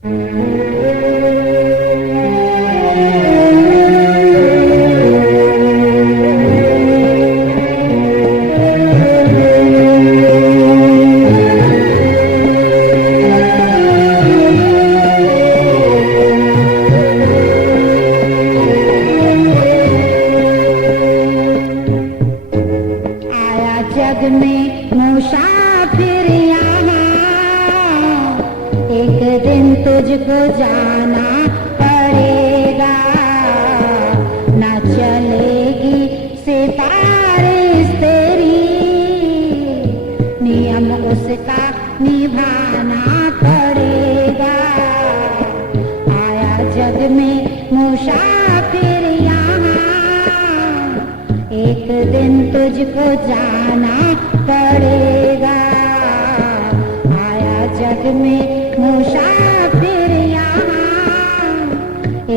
जग में मुसाफिर यहाँ, एक दिन तुझको जाना पड़ेगा। न चलेगी सिफारिश तेरी, नियम उसका निभाना पड़ेगा। आया जग में मुसाफिर यहाँ, एक दिन तुझको जाना पड़ेगा। आया जग में मुसाफिर यहाँ,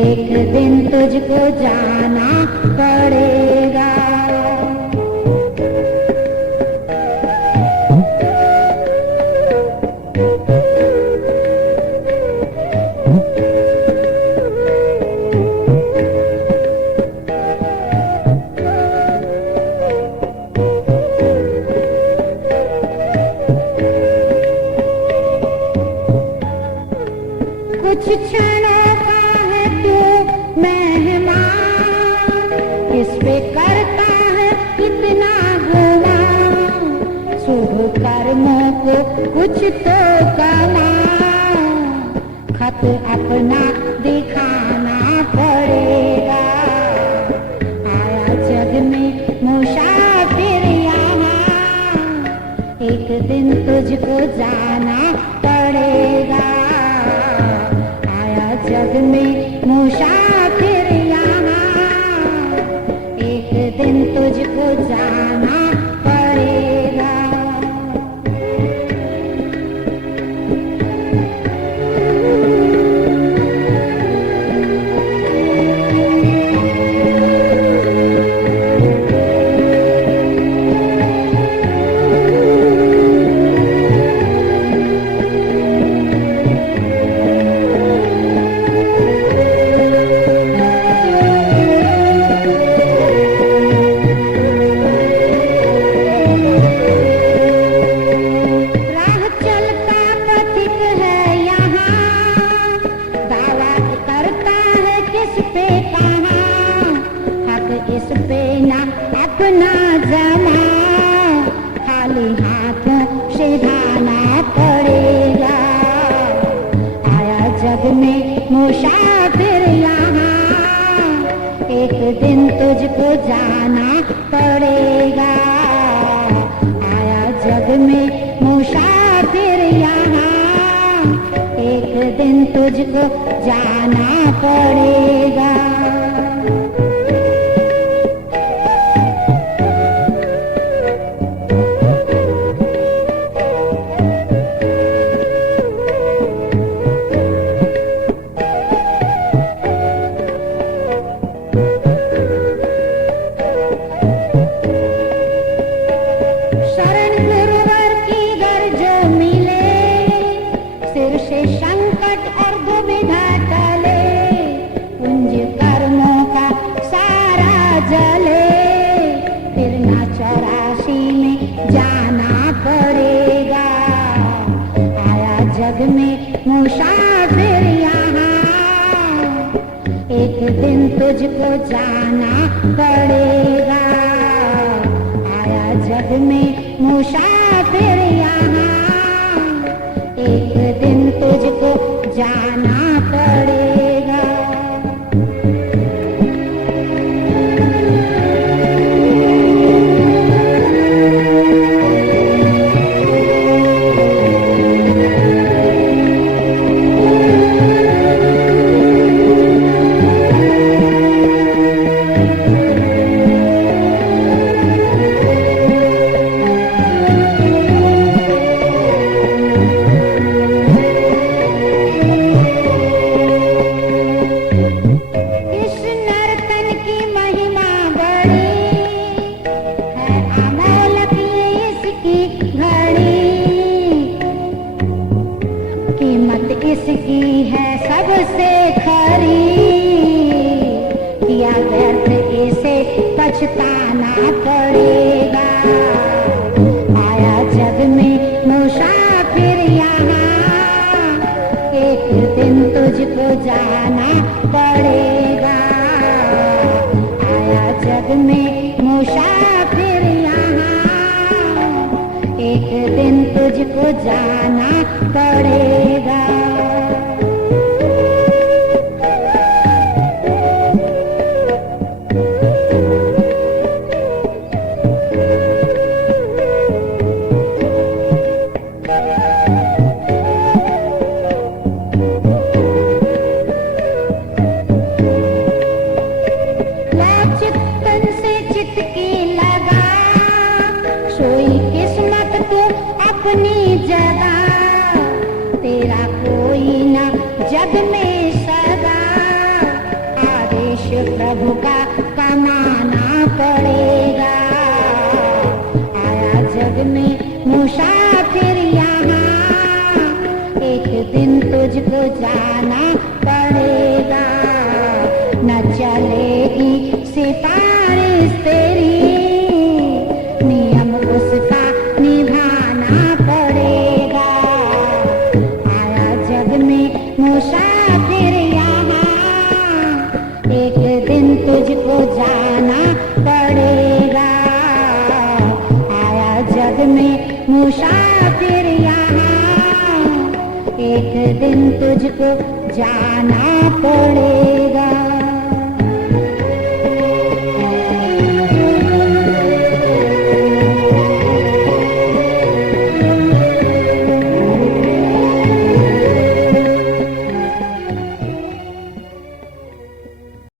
एक दिन तुझको जाना पड़ेगा। कुछ क्षणों का है तू मेहमान, किस पे करता है इतना गुमान। शुभ कर्मों को कुछ तो कमा, खत अपना दिखाना पड़ेगा। आया जग में मुसाफिर यहाँ, एक दिन तुझको जाना पड़ेगा। जग में मुसाफिर यहाँ, एक दिन तुझको जाना पड़ेगा। इस पे ना अपना जमा, खाली हाथों से धाना पड़ेगा। आया जग में मुसाफिर यहाँ, एक दिन तुझको जाना पड़ेगा। आया जग में मुसाफिर यहाँ, एक दिन तुझको जाना पड़ेगा। संकट और दुविधा टले, पुंज कर्मों का सारा जले। फिर ना 84 में जाना पड़ेगा। आया जग में मुसाफिर यहाँ, एक दिन तुझको जाना पड़ेगा। आया जग में मुसाफिर यहाँ, एक दिन तुझको जाना पड़ेगा। कीमत इसकी है सबसे खरी, किया व्यर्थ इसे पछताना पड़ेगा। आया जग में मुसाफिर यहाँ, एक दिन तुझको जाना पड़ेगा। आया जग में मुसाफिर यहाँ, एक दिन तुझको जाना पड़ेगा। चित्तन से चितकी लगा, सोई किस्मत को अपनी जगह, तेरा कोई न जग में सदा। आदेश प्रभु का कमाना पड़ेगा। आया जग में मुसाफिर यहाँ, एक दिन तुझको जाना पड़ेगा। न चलेगी सिफारिश तेरी, नियम उसका निभाना पड़ेगा। आया जग में मुसाफिर यहाँ, एक दिन तुझको जाना पड़ेगा। आया जग में मुसाफिर यहाँ, एक दिन तुझको जाना पड़ेगा।